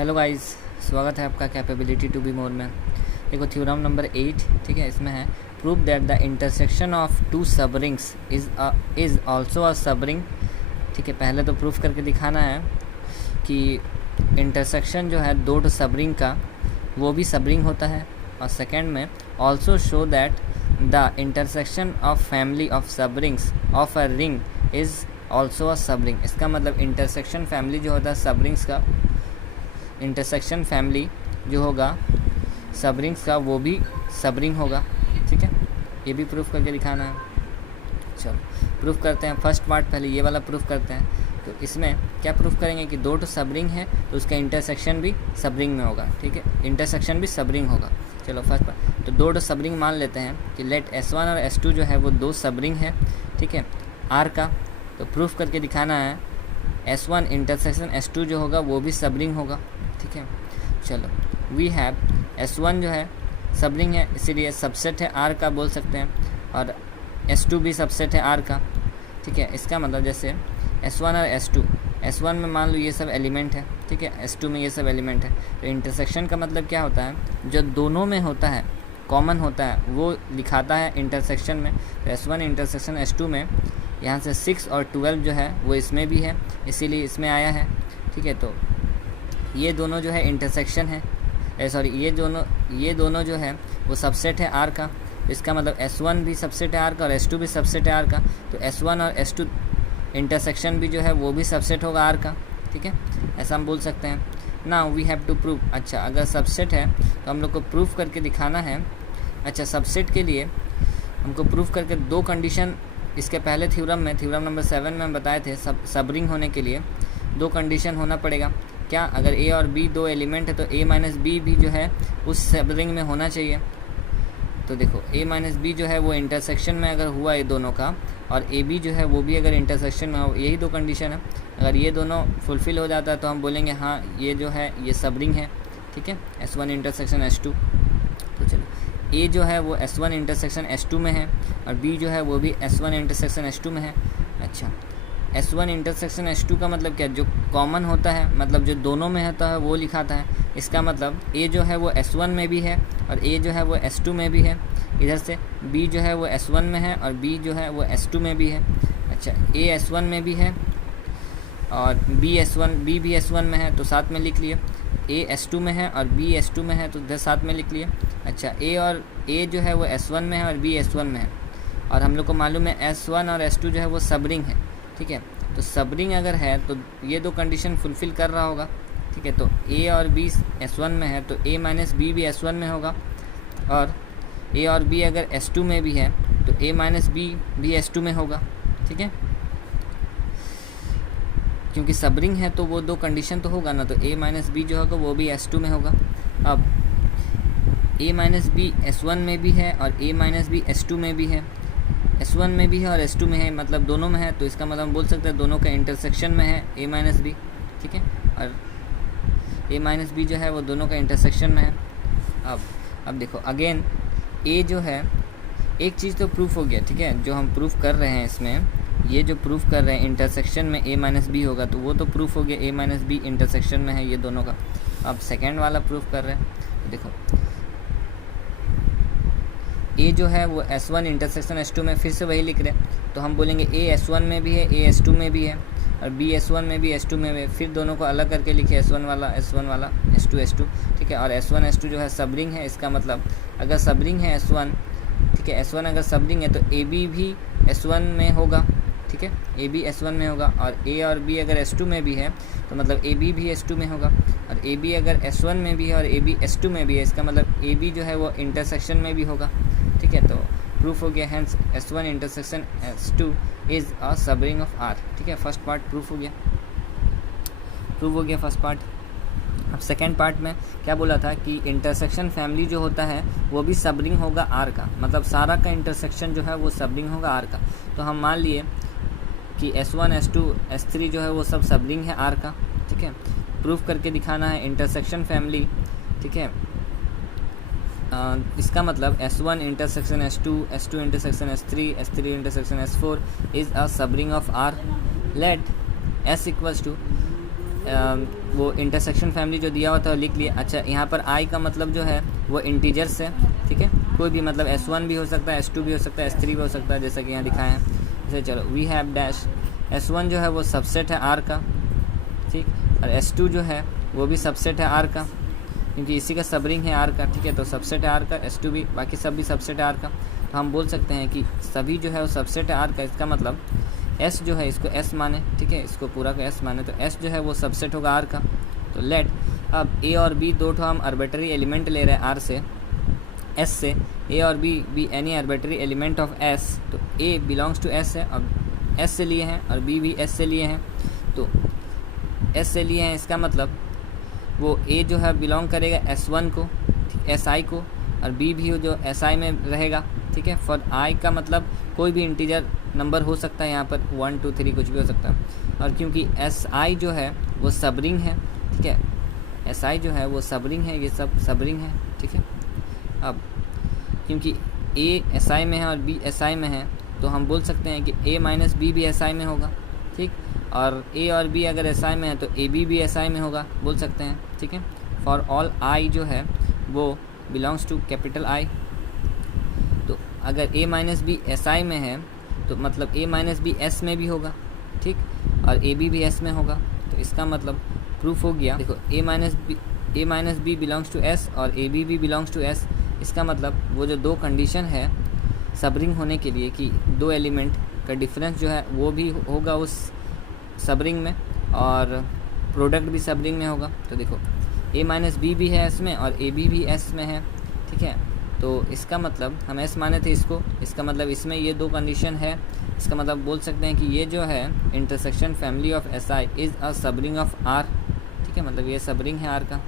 Hello guys, स्वागत है आपका कैपेबिलिटी टू बी मोर में। देखो थ्योरम नंबर 8, ठीक है, इसमें है prove that the intersection of two subrings is also a subring. ठीक है, पहले तो प्रूफ करके दिखाना है कि इंटरसेक्शन जो है दो सबरिंग का वो भी सबरिंग होता है, और सेकेंड में also show that the intersection of family of subrings of a ring is also a subring. इसका मतलब इंटरसेक्शन फैमिली जो होता है सबरिंग्स का, इंटरसेक्शन फैमिली जो होगा सबरिंग्स का वो भी सबरिंग होगा। ठीक है, ये भी प्रूफ करके दिखाना है। चलो प्रूफ करते हैं। फर्स्ट पार्ट पहले ये वाला प्रूफ करते हैं। तो इसमें क्या प्रूफ करेंगे कि दो सबरिंग है तो उसका इंटरसेक्शन भी सबरिंग में होगा। ठीक है, इंटरसेक्शन भी सबरिंग होगा। चलो फर्स्ट पार्ट, तो दो सबरिंग मान लेते हैं कि लेट S1 और S2 जो है वो दो सबरिंग है। ठीक है, R का। तो प्रूफ करके दिखाना है S1 इंटरसेक्शन S2 जो होगा वो भी सबरिंग होगा। ठीक है, चलो वी हैव S1 जो है सबरिंग है, इसीलिए सबसेट है R का बोल सकते हैं, और S2 भी सबसेट है R का। ठीक है, इसका मतलब जैसे S1 और S2, S1 में मान लो ये सब एलिमेंट है, ठीक है, S2 में ये सब एलिमेंट है। तो इंटरसेक्शन का मतलब क्या होता है, जो दोनों में होता है, कॉमन होता है, वो दिखाता है इंटरसेक्शन में। तो S1 इंटरसेक्शन S2 में यहाँ से 6 और 12 जो है वो इसमें भी है, इसीलिए इसमें आया है। ठीक है, तो ये दोनों जो है इंटरसेक्शन है, ये दोनों जो है वो सबसेट है R का। इसका मतलब S1 भी सबसेट है R का और S2 भी सबसेट है R का। तो S1 और S2 इंटरसेक्शन भी जो है वो भी सबसेट होगा R का। ठीक है, ऐसा हम बोल सकते हैं। Now we have to prove. अच्छा, अगर सबसेट है तो हम लोग को प्रूफ करके दिखाना है। अच्छा, सबसेट के लिए हमको प्रूफ करके दो कंडीशन, इसके पहले थ्योरम नंबर 7 में हम बताए थे, सबरिंग होने के लिए दो कंडीशन होना पड़ेगा। क्या, अगर A और B दो एलिमेंट है तो A माइनस बी भी जो है उस सबरिंग में होना चाहिए। तो देखो A माइनस बी जो है वो इंटरसेक्शन में अगर हुआ ये दोनों का, और ए बी जो है वो भी अगर इंटरसेक्शन में हो, यही दो कंडीशन है। अगर ये दोनों फुलफ़िल हो जाता है तो हम बोलेंगे हाँ ये जो है ये सबरिंग है। ठीक है, S1 इंटरसेक्शन S2। तो चलो A जो है वो S1 इंटरसेक्शन S2 में है, और B जो है वो भी S1 इंटरसेक्शन S2 में है। अच्छा, S1 इंटरसेक्शन S2 का मतलब क्या, जो कॉमन होता है, मतलब जो दोनों में होता है वो लिखाता है। इसका मतलब A जो है वो S1 में भी है और A जो है वो S2 में भी है। इधर से B जो है वो S1 में है और B जो है वो S2 में भी है। अच्छा, A S1 में भी है और B भी S1 में है, तो साथ में लिख लिए। A S2 में है और B S2 में है, तो इधर साथ में लिख लिए। अच्छा, A जो है वो S1 में है और B S1 में है, और हम लोग को मालूम है S1 और S2 जो है वो सबरिंग है। ठीक है, तो सबरिंग अगर है तो ये दो कंडीशन फुलफ़िल कर रहा होगा। ठीक है, तो A और B S1 में है तो A माइनस बी भी S1 में होगा, और A और B अगर S2 में भी है तो A माइनस बी भी S2 में होगा। ठीक है, क्योंकि सबरिंग है तो वो दो कंडीशन तो होगा ना, तो A माइनस बी जो होगा वो भी S2 में होगा। अब A माइनस बी S1 में भी है और A माइनस बी S2 में भी है, S1 में भी है और S2 में है, मतलब दोनों में है। तो इसका मतलब हम बोल सकते हैं दोनों का इंटरसेक्शन में है A माइनस बी। ठीक है, और A माइनस बी जो है वो दोनों का इंटरसेक्शन में है। अब देखो अगेन A जो है, एक चीज़ तो प्रूफ हो गया। ठीक है, जो हम प्रूफ कर रहे हैं इसमें, ये जो प्रूफ कर रहे हैं इंटरसेक्शन में A माइनस बी होगा, तो वो तो प्रूफ हो गया A माइनस बी इंटरसेक्शन में है ये दोनों का। अब सेकेंड वाला प्रूफ कर रहे हैं। तो देखो A जो है वो S1 इंटरसेक्शन S2 में, फिर से वही लिख रहे हैं, तो हम बोलेंगे A S1 में भी है, A S2 में भी है, और B S1 में भी S2 में भी है। फिर दोनों को अलग करके लिखे, S1 वाला S2 S2। ठीक है, और S1 S2 जो है सबरिंग है। इसका मतलब अगर सबरिंग है S1, ठीक है, S1 अगर सबरिंग है तो AB भी S1 में होगा। ठीक है, AB S1 में होगा, और A और B अगर S2 में भी है तो मतलब AB भी S2 में होगा, और AB अगर S1 में भी है और AB S2 में भी है, इसका मतलब AB जो है वो इंटरसेक्शन में भी होगा। ठीक है, तो प्रूफ हो गया, hence S1 intersection S2 is a subring of R। ठीक है, फर्स्ट पार्ट प्रूफ हो गया फर्स्ट पार्ट। अब सेकेंड पार्ट में क्या बोला था कि इंटरसेक्शन फैमिली जो होता है वो भी सबरिंग होगा R का, मतलब सारा का इंटरसेक्शन जो है वो सबरिंग होगा R का। तो हम मान लिए कि S1 S2 S3 जो है वो सब सबरिंग है R का। ठीक है, प्रूफ करके दिखाना है इंटरसेक्शन फैमिली। ठीक है, इसका मतलब S1 intersection S2, S2 intersection S3, S3 intersection S4 is a subring of R। Let S equals to वो इंटरसेक्शन फैमिली जो दिया हुआ था लिख लिया। अच्छा, यहाँ पर आई का मतलब जो है वो इंटीजर्स है, ठीक है, कोई भी मतलब S1 भी हो सकता है, S2 भी हो सकता है, S3 भी हो सकता है, जैसा कि यहाँ दिखाए हैं। जैसे चलो वी हैव डैश, S1 जो है वो सबसेट है R का, ठीक, और S2 जो है वो भी सबसेट है R का, क्योंकि इसी का सबरिंग है R का, ठीक है, तो सबसेट है R का, S2 भी, बाकी सब भी सबसेट है R का। तो हम बोल सकते हैं कि सभी जो है वो सबसेट है R का। इसका मतलब S जो है इसको S माने, ठीक है, इसको पूरा को S माने, तो S जो है वो सबसेट होगा R का। तो लेट, अब A और B दो ठो हम आर्बिट्ररी एलिमेंट ले रहे हैं R से, S से, A और B भी any arbitrary element of S, तो A बिलोंग्स टू S है, अब S से लिए हैं, और B भी S से लिए हैं, तो S से लिए हैं, इसका मतलब वो A जो है बिलोंग करेगा S1 को, SI को, और B भी जो SI में रहेगा, ठीक है। फॉर I का मतलब कोई भी इंटीजर नंबर हो सकता है, यहाँ पर 1 2 3 कुछ भी हो सकता है। और क्योंकि SI जो है वो सबरिंग है, ठीक है, SI जो है वो सबरिंग है, ये सब सबरिंग है, ठीक है। अब क्योंकि A SI में है और B SI में है, तो हम बोल सकते हैं कि A माइनस B भी SI में होगा, ठीक, और A और B अगर SI में है तो AB भी SI में होगा, बोल सकते हैं, ठीक है। फॉर ऑल I जो है वो बिलोंग्स टू कैपिटल I, तो अगर A माइनस B SI में है तो मतलब A माइनस B S में भी होगा, ठीक, और AB भी S में होगा, तो इसका मतलब प्रूफ हो गया। देखो A minus B belongs to S और AB भी बिलोंग्स टू S, इसका मतलब वो जो दो कंडीशन है सबरिंग होने के लिए कि दो एलिमेंट का डिफरेंस जो है वो भी होगा उस सबरिंग में, और प्रोडक्ट भी सबरिंग में होगा। तो देखो A माइनस B भी है S में और AB भी S में है, ठीक है, तो इसका मतलब हम S माने थे इसको, इसका मतलब इसमें ये दो कंडीशन है, इसका मतलब बोल सकते हैं कि ये जो है intersection family of SI is a subring of R, ठीक है, मतलब ये सबरिंग है R का।